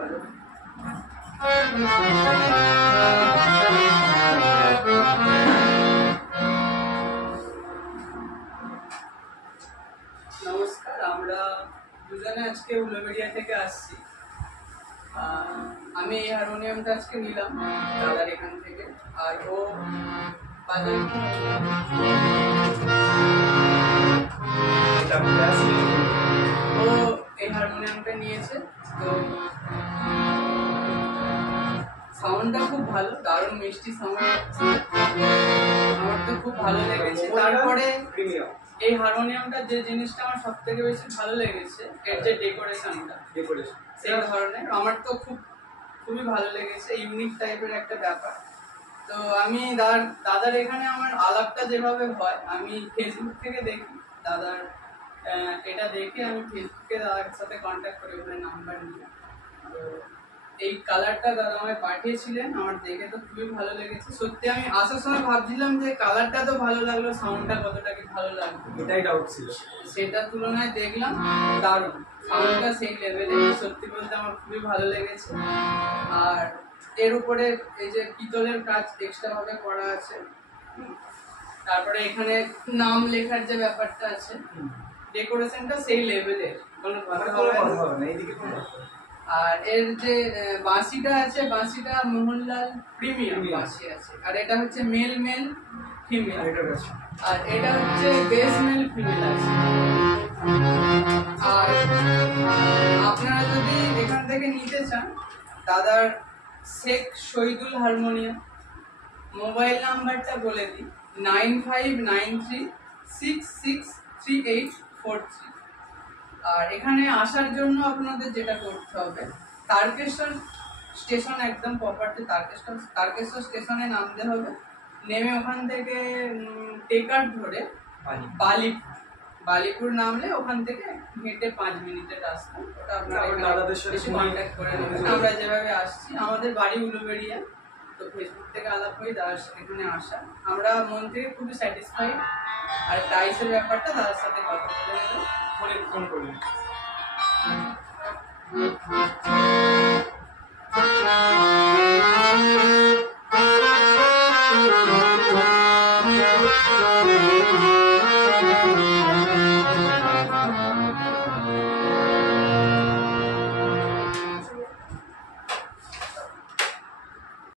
ভালো। নমস্কার, আমরা দুজনে আজকে উলুবেড়িয়া থেকে আসছি। আমি এই হারমোনিয়ামটা আজকে নিলাম দাদার এখান থেকে, আর ও বাজারে ও এই হারমোনিয়ামটা নিয়েছে। তো সাউন্ডটা খুব ভালো, দারুণ মিষ্টি সাউন্ড, আমার তো খুব ভালো লেগেছে। তারপরে এই হারমোনিয়ামটা যে জিনিসটা আমার সব থেকে বেশি ভালো লেগেছে, এর যে ডেকোরেশনটা সেই ধরনের, আমার তো খুবই ভালো লেগেছে, ইউনিক টাইপের একটা ব্যাপার। তো আমি দাদার এখানে আমার আলাপটা যেভাবে হয়, আমি ফেসবুক থেকে দেখি দাদার, এটা দেখে আমি ফেসবুকে দাদার সাথে কন্ট্যাক্ট করি, ওখানে নাম্বার নিয়ে। তো এই কালারটা দাদা আমায় পাঠিয়েছিলেন, আমার দেখে তো খুবই ভালো লেগেছে। সত্যি আমি আসার সময় ভাবছিলাম যে কালারটা তো ভালো লাগলো, সাউন্ডটা কতটা কি ভালো লাগলো এটাই ডাউট ছিল। সেটার তুলনায় দেখলাম দারুণ, সাউন্ডটা সেই লেভেলে, সত্যি বলতে আমার খুবই ভালো লেগেছে। আর এর উপরে এই যে পিতলের কাজ এক্সট্রা ভাবে করা আছে, তারপরে এখানে নাম লেখার যে ব্যাপারটা আছে, ডেকোরেশনটা সেই লেভেলের, কোনো কথা হবে না এইদিকে। আর এর যে বাঁশিটা আছে, বাঁশিটা মোহনলাল প্রিমিয়াম বাঁশি আছে, আর এটা হচ্ছে মেল ফিমেল, আর এটা হচ্ছে বেস মেল ফিমেল আছে। আর আপনারা যদি এখান থেকে নিতে চান, দাদার শেখ শহীদুল হারমোনিয়াম, মোবাইল নাম্বারটা বলে দিই 9593663843। আর এখানে আসার জন্য আপনাদের যেটা করতে হবে, তারকেশ্বর স্টেশন, একদম প্রপারটি তারকেশ্বর স্টেশনে নামতে হবে। নেমে ওখান থেকে টেকার ধরে বালিপুর নামলে ওখান থেকে হেঁটে 5 মিনিটের রাস্তা। ওটা আপনারা কন্ট্যাক্ট করে নেবেন। আমরা যেভাবে আসছি, আমাদের বাড়ি উলুবেড়িয়া, তো ফেসবুক থেকে আলাপ হয়ে দাদার এখানে আসা, আমরা মন থেকে খুবই স্যাটিসফাইড। আর প্রাইসের ব্যাপারটা দাদার সাথে কথা বলে নেব, ফোন করবেন।